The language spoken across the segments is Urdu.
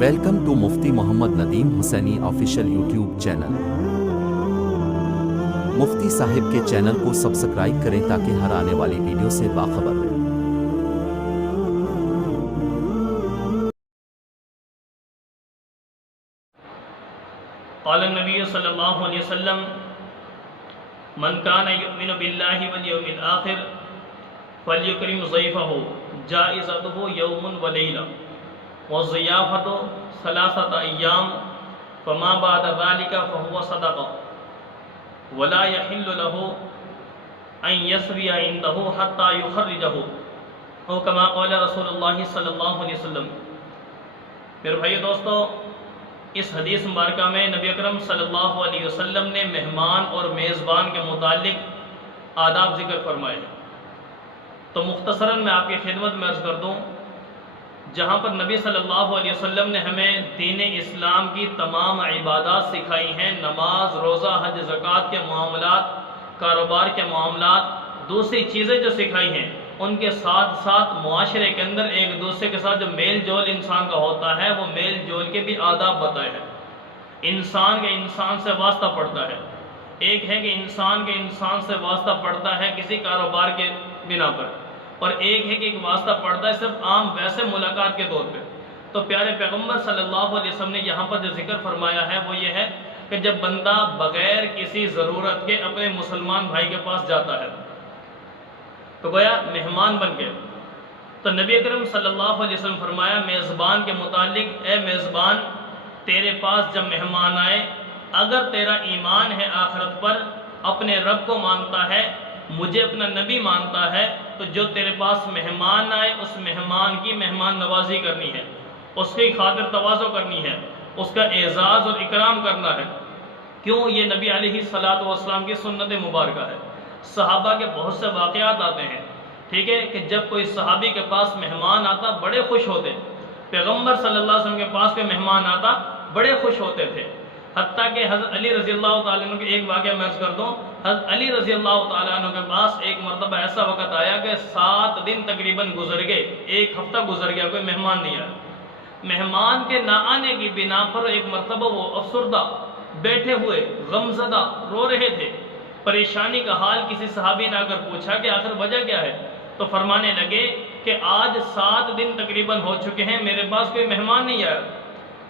Welcome to Mufti Muhammad Nadeem Husaini official YouTube channel. Mufti صاحب کے چینل کو سبسکرائب کریں تاکہ ہر آنے والی ویڈیو سے باخبر رہیں۔ قال النبی صلی اللہ علیہ وسلم من کان یؤمن باللہ والیوم الآخر فلیکرم ضیفہ جائزتہ یوم ولیلہ والضیافۃ ثلاثۃ ایام فما بعد ذلک فہو صدقہ ولا یحل له ان یسری عنده حتی یخرجہ او کما قال رسول اللہ صلی اللہ علیہ وسلم۔ میرے بھائی دوستو، اس حدیث مبارکہ میں نبی اکرم صلی اللہ علیہ وسلم نے مہمان اور میزبان کے متعلق آداب ذکر فرمائے ہیں۔ تو مختصراً میں آپ کی خدمت میں عرض کر دوں، جہاں پر نبی صلی اللہ علیہ وسلم نے ہمیں دین اسلام کی تمام عبادات سکھائی ہیں، نماز، روزہ، حج، زکوٰۃ کے معاملات، کاروبار کے معاملات، دوسری چیزیں جو سکھائی ہیں، ان کے ساتھ ساتھ معاشرے کے اندر ایک دوسرے کے ساتھ جو میل جول انسان کا ہوتا ہے، وہ میل جول کے بھی آداب بتائے ہیں۔ انسان کے انسان سے واسطہ پڑتا ہے، ایک ہے کہ انسان کے انسان سے واسطہ پڑتا ہے کسی کاروبار کے بنا پر، اور ایک ہے کہ ایک واسطہ پڑتا ہے صرف عام ویسے ملاقات کے طور پہ۔ تو پیارے پیغمبر صلی اللہ علیہ وسلم نے یہاں پر جو ذکر فرمایا ہے وہ یہ ہے کہ جب بندہ بغیر کسی ضرورت کے اپنے مسلمان بھائی کے پاس جاتا ہے تو گویا مہمان بن گئے، تو نبی اکرم صلی اللہ علیہ وسلم فرمایا میزبان کے متعلق، اے میزبان، تیرے پاس جب مہمان آئے، اگر تیرا ایمان ہے آخرت پر، اپنے رب کو مانتا ہے، مجھے اپنا نبی مانتا ہے، تو جو تیرے پاس مہمان آئے اس مہمان کی مہمان نوازی کرنی ہے، اس کی خاطر تواضع کرنی ہے، اس کا اعزاز اور اکرام کرنا ہے۔ کیوں؟ یہ نبی علیہ الصلوۃ والسلام کی سنت مبارکہ ہے۔ صحابہ کے بہت سے واقعات آتے ہیں، ٹھیک ہے، کہ جب کوئی صحابی کے پاس مہمان آتا بڑے خوش ہوتے، پیغمبر صلی اللہ علیہ وسلم کے پاس کوئی مہمان آتا بڑے خوش ہوتے تھے، حتیٰ کہ حضرت علی رضی اللہ تعالیٰ عنہ کے ایک واقعہ میں عرض کر دوں، حضرت علی رضی اللہ تعالیٰ عنہ کے پاس ایک مرتبہ ایسا وقت آیا کہ 7 دن تقریباً گزر گئے، ایک ہفتہ گزر گیا، کوئی مہمان نہیں آیا۔ مہمان کے نہ آنے کی بنا پر ایک مرتبہ وہ افسردہ، بیٹھے ہوئے، غمزدہ، رو رہے تھے۔ پریشانی کا حال کسی صحابی نے آ کر پوچھا کہ آخر وجہ کیا ہے، تو فرمانے لگے کہ آج 7 دن تقریباً ہو چکے ہیں، میرے پاس کوئی مہمان نہیں آیا،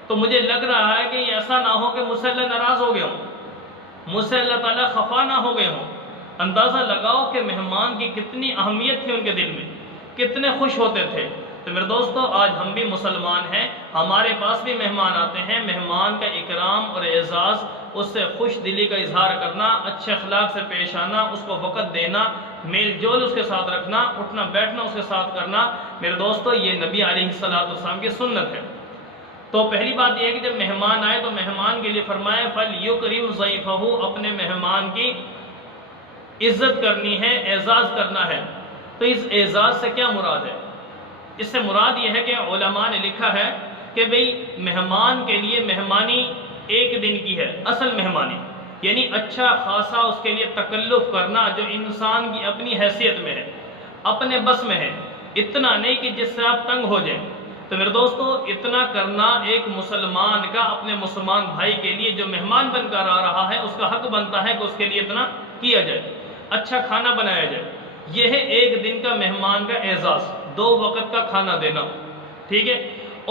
تو مجھے لگ رہا ہے کہ یہ ایسا نہ ہو کہ مجھ سے اللہ ناراض ہو گئے ہوں، مجھ سے اللہ تعالیٰ خفا نہ ہو گئے ہوں۔ اندازہ لگاؤ کہ مہمان کی کتنی اہمیت تھی ان کے دل میں، کتنے خوش ہوتے تھے۔ تو میرے دوستو، آج ہم بھی مسلمان ہیں، ہمارے پاس بھی مہمان آتے ہیں، مہمان کا اکرام اور اعزاز، اس سے خوش دلی کا اظہار کرنا، اچھے اخلاق سے پیش آنا، اس کو وقت دینا، میل جول اس کے ساتھ رکھنا، اٹھنا بیٹھنا اس کے ساتھ کرنا، میرے دوستو یہ نبی علیہ الصلوۃ والسلام کی سنت ہے۔ تو پہلی بات یہ ہے کہ جب مہمان آئے تو مہمان کے لیے فرمایا فَلْيُكْرِمْ ضَيْفَهُ، اپنے مہمان کی عزت کرنی ہے، اعزاز کرنا ہے۔ تو اس اعزاز سے کیا مراد ہے؟ اس سے مراد یہ ہے کہ علماء نے لکھا ہے کہ بھئی مہمان کے لیے مہمانی ایک دن کی ہے، اصل مہمانی، یعنی اچھا خاصا اس کے لیے تکلف کرنا جو انسان کی اپنی حیثیت میں ہے، اپنے بس میں ہے، اتنا نہیں کہ جس سے آپ تنگ ہو جائیں۔ تو میرے دوستو، اتنا کرنا ایک مسلمان کا اپنے مسلمان بھائی کے لیے جو مہمان بن کر آ رہا ہے، اس کا حق بنتا ہے کہ اس کے لیے اتنا کیا جائے، اچھا کھانا بنایا جائے۔ یہ ہے ایک دن کا مہمان کا اعزاز، 2 وقت کا کھانا دینا، ٹھیک ہے۔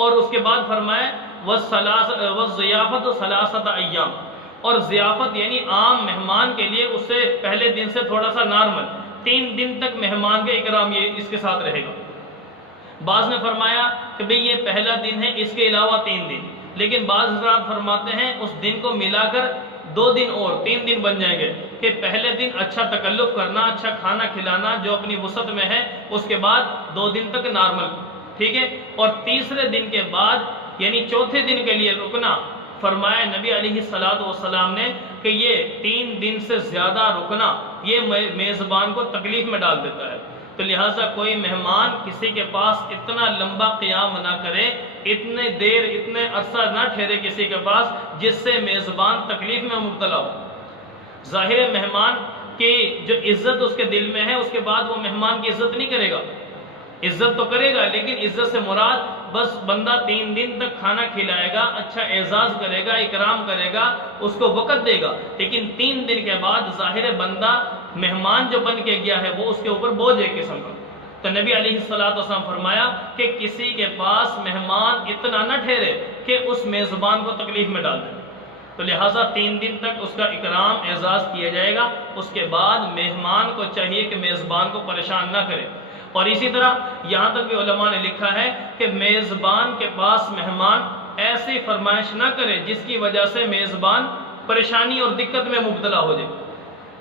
اور اس کے بعد فرمایا وَالضِّيَافَةُ ثَلَاثَةَ أَيَّامٍ، اور ضیافت یعنی عام مہمان کے لیے اس سے پہلے دن سے تھوڑا سا نارمل 3 دن تک مہمان کا اکرام یہ اس کے ساتھ رہے گا۔ بعض نے فرمایا کہ بھئی یہ پہلا دن ہے، اس کے علاوہ 3 دن، لیکن بعض حضرات فرماتے ہیں اس دن کو ملا کر 2 دن اور 3 دن بن جائیں گے، کہ پہلے دن اچھا تکلف کرنا، اچھا کھانا کھلانا جو اپنی وسعت میں ہے، اس کے بعد 2 دن تک نارمل، ٹھیک ہے، اور تیسرے دن کے بعد یعنی چوتھے دن کے لیے رکنا، فرمایا نبی علیہ الصلوۃ والسلام نے کہ یہ 3 دن سے زیادہ رکنا یہ میزبان کو تکلیف میں ڈال دیتا ہے۔ تو لہٰذا کوئی مہمان کسی کے پاس اتنا لمبا قیام نہ کرے، اتنے دیر اتنے عرصہ نہ ٹھہرے کسی کے پاس جس سے میزبان تکلیف میں مبتلا ہو۔ ظاہر مہمان کی جو عزت اس کے دل میں ہے، اس کے بعد وہ مہمان کی عزت نہیں کرے گا۔ عزت تو کرے گا، لیکن عزت سے مراد بس بندہ 3 دن تک کھانا کھلائے گا، اچھا اعزاز کرے گا، اکرام کرے گا، اس کو وقت دے گا، لیکن 3 دن کے بعد ظاہر بندہ مہمان جو بن کے گیا ہے وہ اس کے اوپر بوجھ ایک قسم کا۔ تو نبی علیہ السلام فرمایا کہ کسی کے پاس مہمان اتنا نہ ٹھہرے کہ اس میزبان کو تکلیف میں ڈال دے، تو لہٰذا 3 دن تک اس کا اکرام اعزاز کیا جائے گا، اس کے بعد مہمان کو چاہیے کہ میزبان کو پریشان نہ کرے۔ اور اسی طرح یہاں تک بھی علماء نے لکھا ہے کہ میزبان کے پاس مہمان ایسی فرمائش نہ کرے جس کی وجہ سے میزبان پریشانی اور دقت میں مبتلا ہو جائے،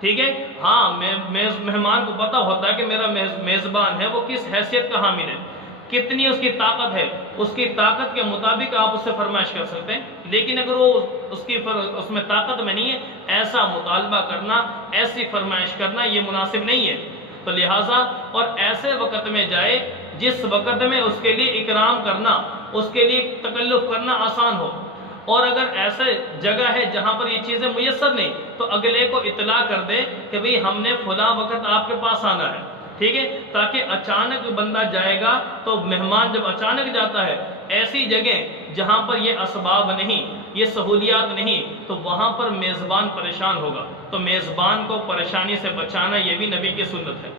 ٹھیک ہے؟ ہاں مہمان کو پتہ ہوتا ہے کہ میرا میزبان ہے وہ کس حیثیت کا حامل ہے، کتنی اس کی طاقت ہے، اس کی طاقت کے مطابق آپ اس سے فرمائش کر سکتے ہیں، لیکن اگر وہ اس میں طاقت میں نہیں ہے، ایسا مطالبہ کرنا، ایسی فرمائش کرنا یہ مناسب نہیں ہے۔ تو لہٰذا اور ایسے وقت میں جائے جس وقت میں اس کے لیے اکرام کرنا، اس کے لیے تکلف کرنا آسان ہو، اور اگر ایسے جگہ ہے جہاں پر یہ چیزیں میسر نہیں تو اگلے کو اطلاع کر دے کہ بھئی ہم نے فلاں وقت آپ کے پاس آنا ہے، ٹھیک ہے؟ تاکہ اچانک بندہ جائے گا تو مہمان جب اچانک جاتا ہے ایسی جگہ جہاں پر یہ اسباب نہیں، یہ سہولیات نہیں، تو وہاں پر میزبان پریشان ہوگا، تو میزبان کو پریشانی سے بچانا یہ بھی نبی کی سنت ہے۔